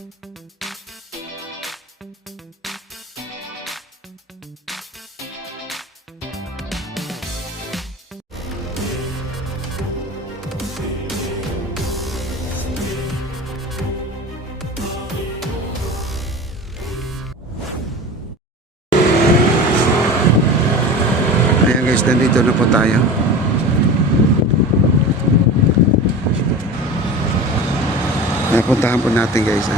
Ayan guys, nandito na po tayo. Napuntahan po natin guys.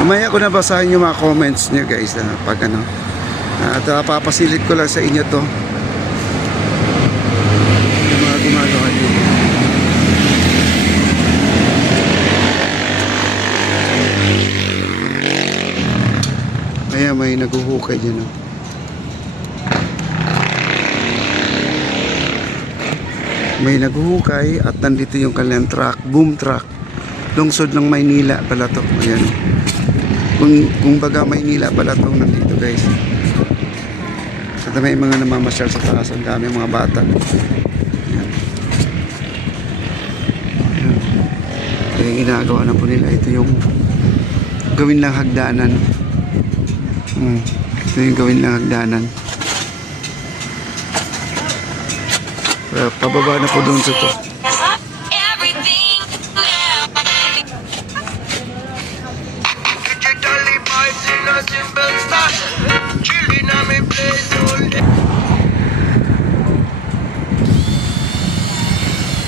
Mamaya ko na basahin yung mga comments nyo guys. Pag ano. At papasilip ko lang sa inyo to. Yung mga gumagawa nyo. Ayan, may naguhukay dyan. May naghuhukay at nandito yung kanilang truck, boom truck. Lungsod ng Maynila pala to. Ayan. Kung baga Maynila pala to nandito guys. At may mga namamasyal sa taas. Ang dami mga bata. Ayan. Ayan. Kaya ginagawa na po nila. Ito yung gawin lang hagdanan. Ito yung gawin lang hagdanan. Pababa na po doon sa to.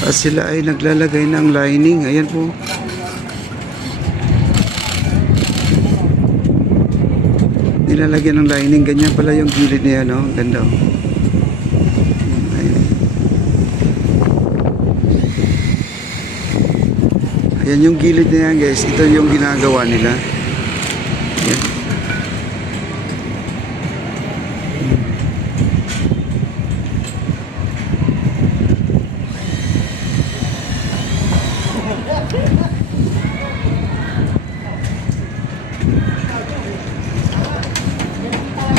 At sila ay naglalagay ng lining. Ayan po. Nilalagyan ng lining. Ganyan pala yung gilid niya, no? Ganda. Ayan yung gilid na yan guys. Ito yung ginagawa nila. Ayan.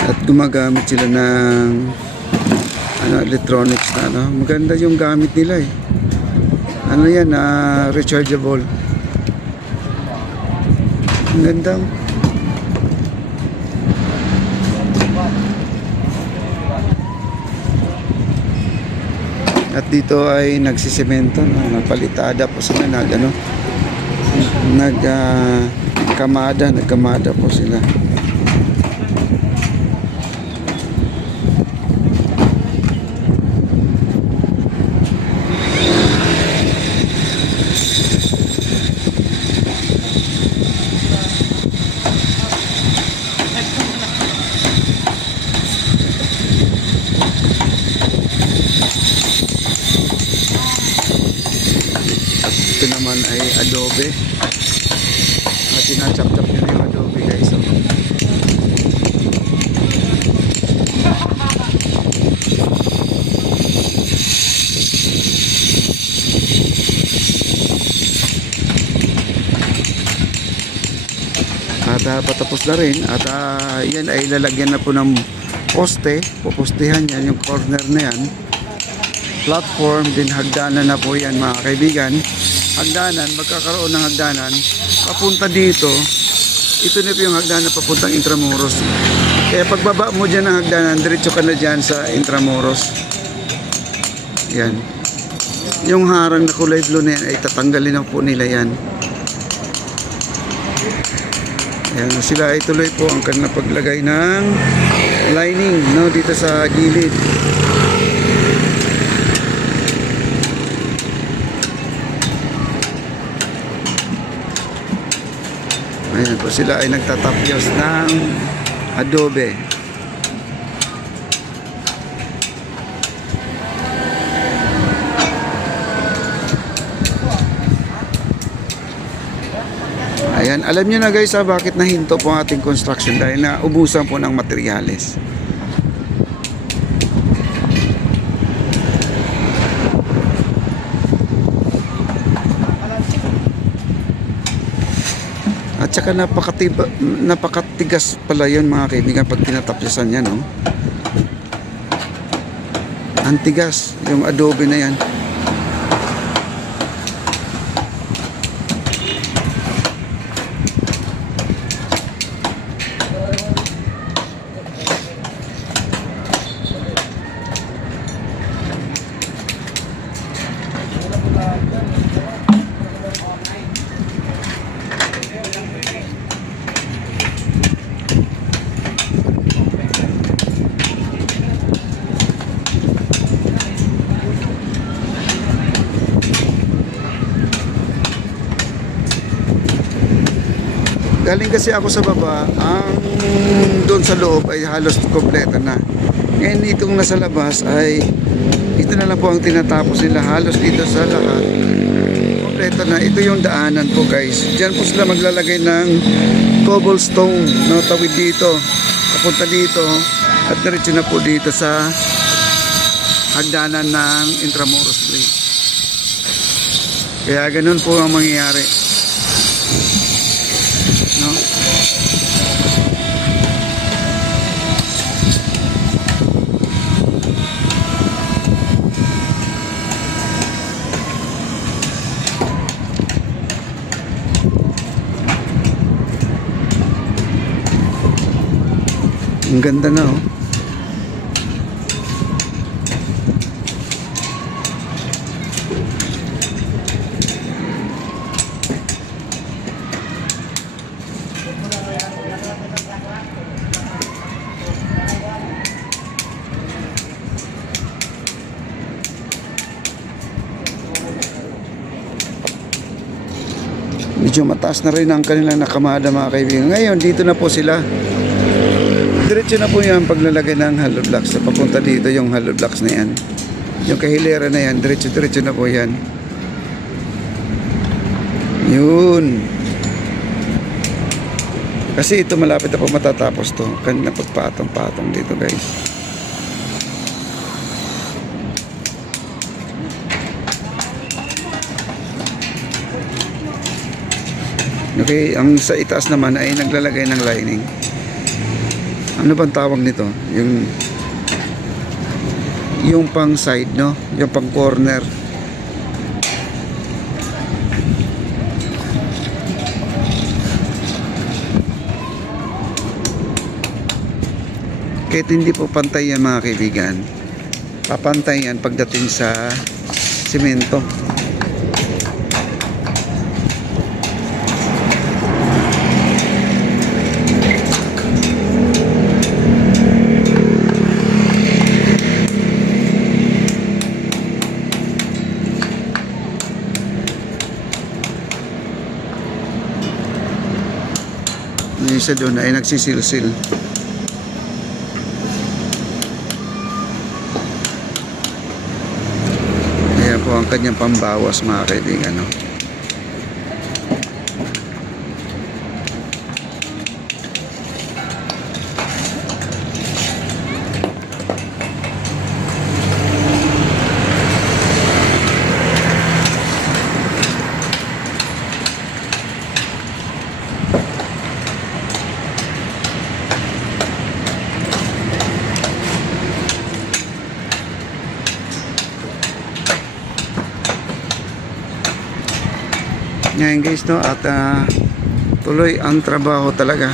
At gumagamit sila ng electronics na ano. Maganda yung gamit nila eh. Ano yan, rechargeable. Ang ganda. At dito ay nagsisemento, nagpalitada po sila, nagkamada po sila. Ito naman ay adobe. At sinachap-chap nila yung adobe guys. At patapos na rin. At yan ay lalagyan na po ng poste. Pupustihan yan yung corner na yan. Platform din, hagdanan na po yan mga kaibigan. Hagdanan, magkakaroon ng hagdanan papunta dito. Ito na po yung hagdanan papuntang Intramuros. Kaya pagbaba mo dyan ng hagdanan, diretso ka na dyan sa Intramuros. Yan. Yung harang na kulay blue na yan ay tatanggalin na po nila yan. Yan, sila ay tuloy po ang kanilang paglagay ng lining, no, dito sa gilid. Ayan po, sila ay nagtatapyos ng adobe. Ayan, alam nyo na guys bakit nahinto po ang ating construction dahil naubusan po ng materyales. At saka napakatigas pala yun mga kaibigan pag tinatapyasan yan, no? Antigas yung adobe na yan. Galing kasi ako sa baba, ang doon sa loob ay halos kompleto na. Ngayon itong nasa labas ay ito na lang po ang tinatapos nila, halos dito sa lahat kompleto na. Ito yung daanan po guys, dyan po sila maglalagay ng cobblestone, no, tawid dito papunta dito at diretso na po dito sa hagdanan ng Intramuros Bridge. Kaya ganun po ang mangyayari, no? Ang ganda na, oh. Medyo mataas na rin ang kanilang nakamada mga kaibigan. Ngayon, dito na po sila. Diretso na po yan paglalagay ng hollow blocks. Sa papunta dito yung hollow blocks na yan. Yung kahilera na yan, diretso na po yan. Yun. Kasi ito malapit na po matatapos to. Kanina pagpatong-patong dito guys. Okay, ang sa itaas naman ay naglalagay ng lining. Ano bang tawag nito? Yung pang side, no? Yung pang corner. Kahit hindi po pantay yan mga kaibigan, papantay yan pagdating sa simento. Yung isa doon ay nagsisilsil. Ayan po ang kanyang pambawas mga kaibigan, no? Ngayon guys, no, at tuloy ang trabaho talaga.